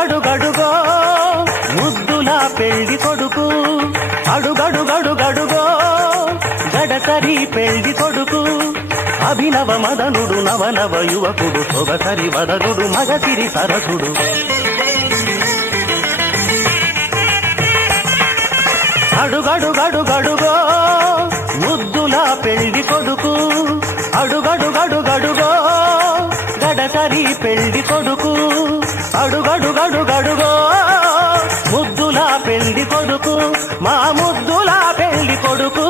అడుగడుగడుగడుగో ముద్దులా పెళ్లి కొడుకు, అడుగడుగడుగడుగో గడసరి పెళ్లి కొడుకు. అభినవ మదనుడు నవనవ యువకుడు, సొగసరి వదనుడు మగసిరి సరసుడు. అడుగడుగడుగడుగో ముద్దులా పెళ్లి కొడుకు, అడుగడుగడుగడుగో గడసరి పెళ్లి కొడుకు. అడుగడుగడుగడుగో ముద్దులా పెళ్లి కొడుకు, మా ముద్దులా పెళ్లి కొడుకు.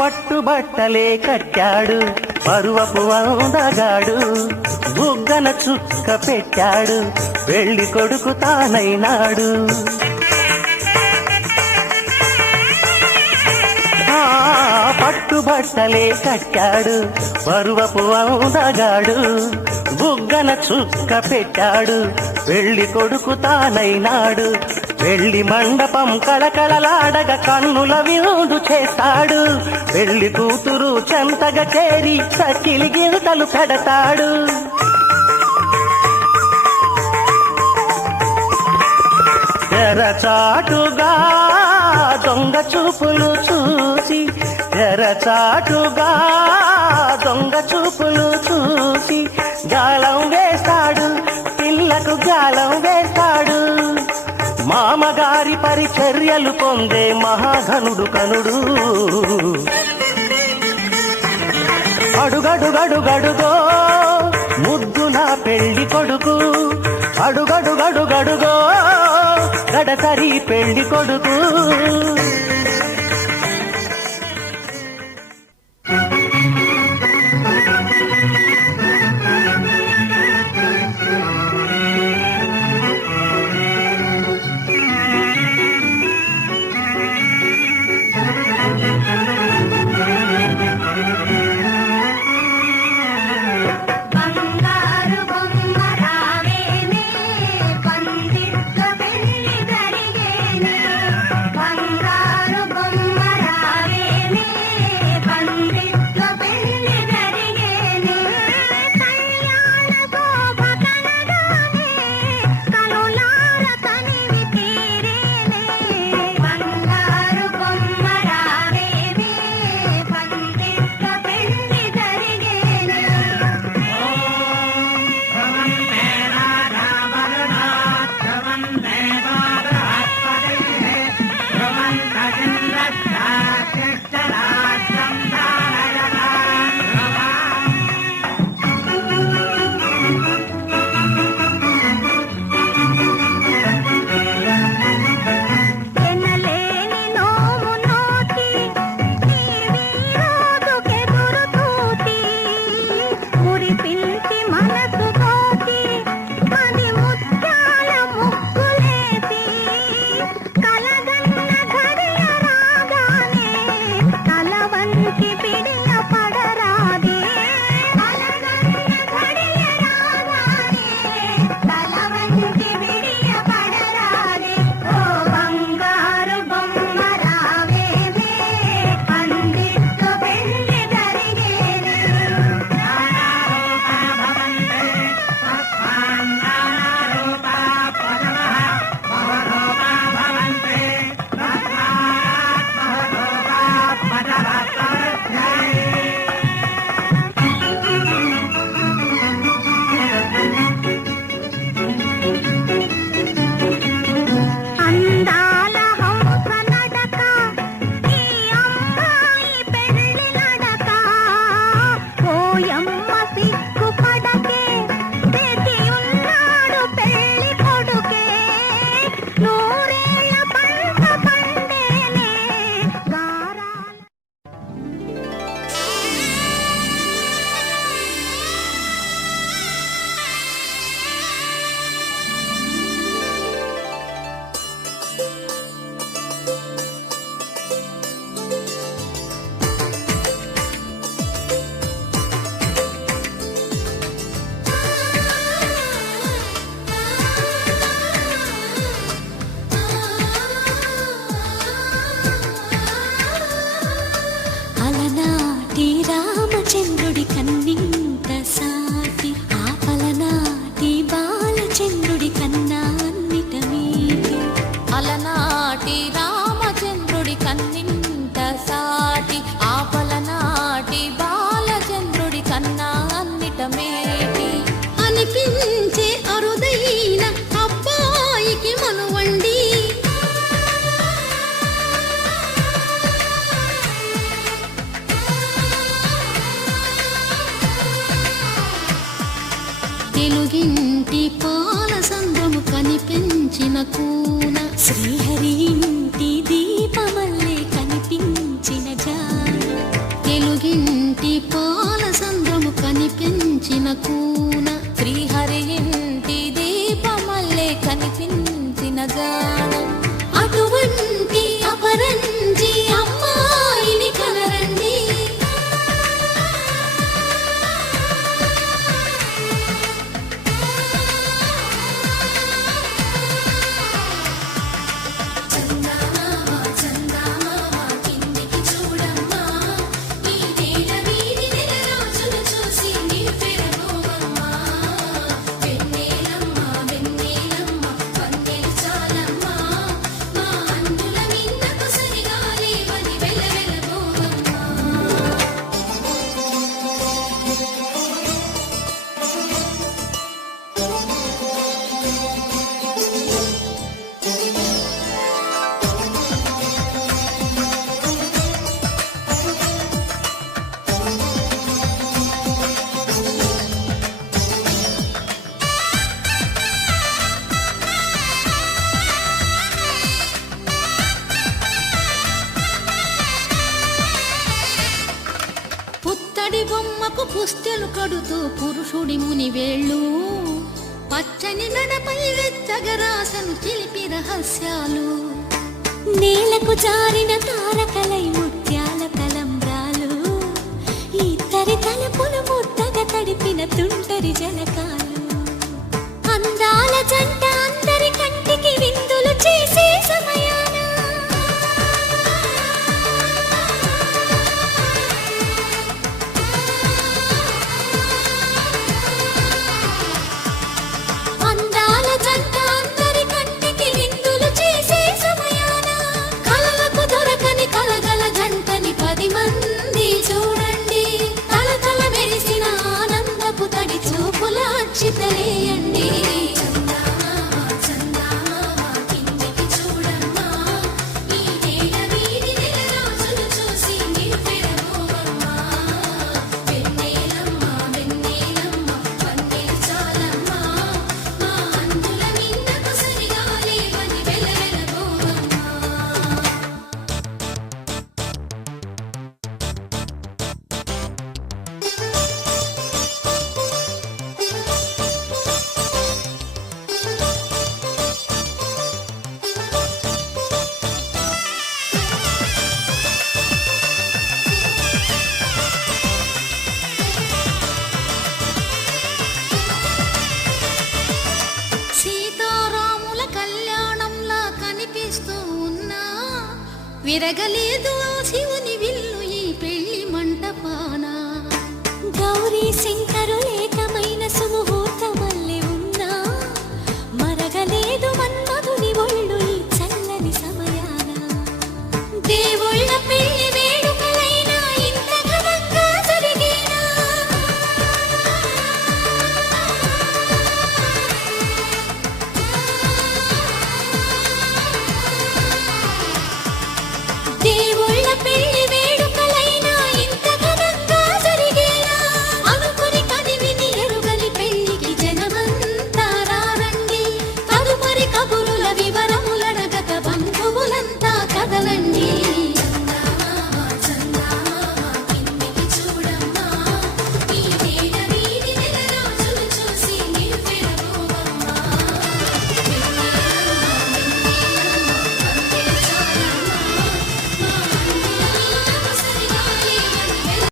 పట్టుబట్టలే కట్టాడు పరువపు అందగాడు, బుగ్గన చుక్క పెట్టాడు పెళ్లి కొడుకు తానైనాడు. పట్టుబట్టలే కట్టాడు పరువపు అందగాడు, బుగ్గన చుక్క పెట్టాడు పెళ్లి కొడుకు తానైనాడు. పెళ్లి మండపం కళకళలాడగ కన్నుల విందు చేస్తాడు, పెళ్లి కూతురు చెంతగా చేరి సకిలి గింతలు పెడతాడు. తెరచాటుగా దొంగ చూపులు చూసి, తెరచాటుగా దొంగ చూపులు చూసి గాలం వేస్తాడు, పిల్లకు గాలం వేస్తాడు. మామగారి పరిచర్యలు పొందే మహాఘనుడు కనుడు. అడుగడుగడుగడుగో ముద్దున పెళ్లి కొడుకు, అడుగడుగడుగడుగో గడసరి పెళ్లి కొడుకు. బంగారు తెలుగింటి పాల సంద్రము కనిపించిన కూన శ్రీహరి ఇంటి దీపమల్లే కనిపించిన జాన తెలుగింటి పాల సంద్రము కనిపించిన కూన శ్రీహరి ఇంటి దీపమల్లే కనిపించిన జాన అటువంటి అపరంజి అమ్మాయిని కనరండి పుత్తడి బొమ్మకు పుస్తెలు కడుతూ పురుషుడి ముని వేళ్ళు పచ్చని నడపై వెచ్చగరాసను చిలిపి రహస్యాలు నేలకు జారిన తారకలై ముత్యాల తలంబ్రాలు ఇద్దరి తలపులు ముద్దగా తడిపిన తుంటరి జలకాలు అందాల జంట అందరి కంటికి విందులు చేసే సమయాన చితలేయండి విరగలేదు శివుని విల్లు ఈ పెళ్లి మంటపాన గౌరీ శంకరు ఏకమైన సుముహూర్తమల్లె ఉన్నా మరగలేదు మన్మధుని ఒళ్ళు ఈ చల్లని సమయాన దేవుళ్ళ పెళ్లి వేడుకలైనా ఇంత ఘనంగా జరిగేనా దేవుళ్ళ పెళ్లి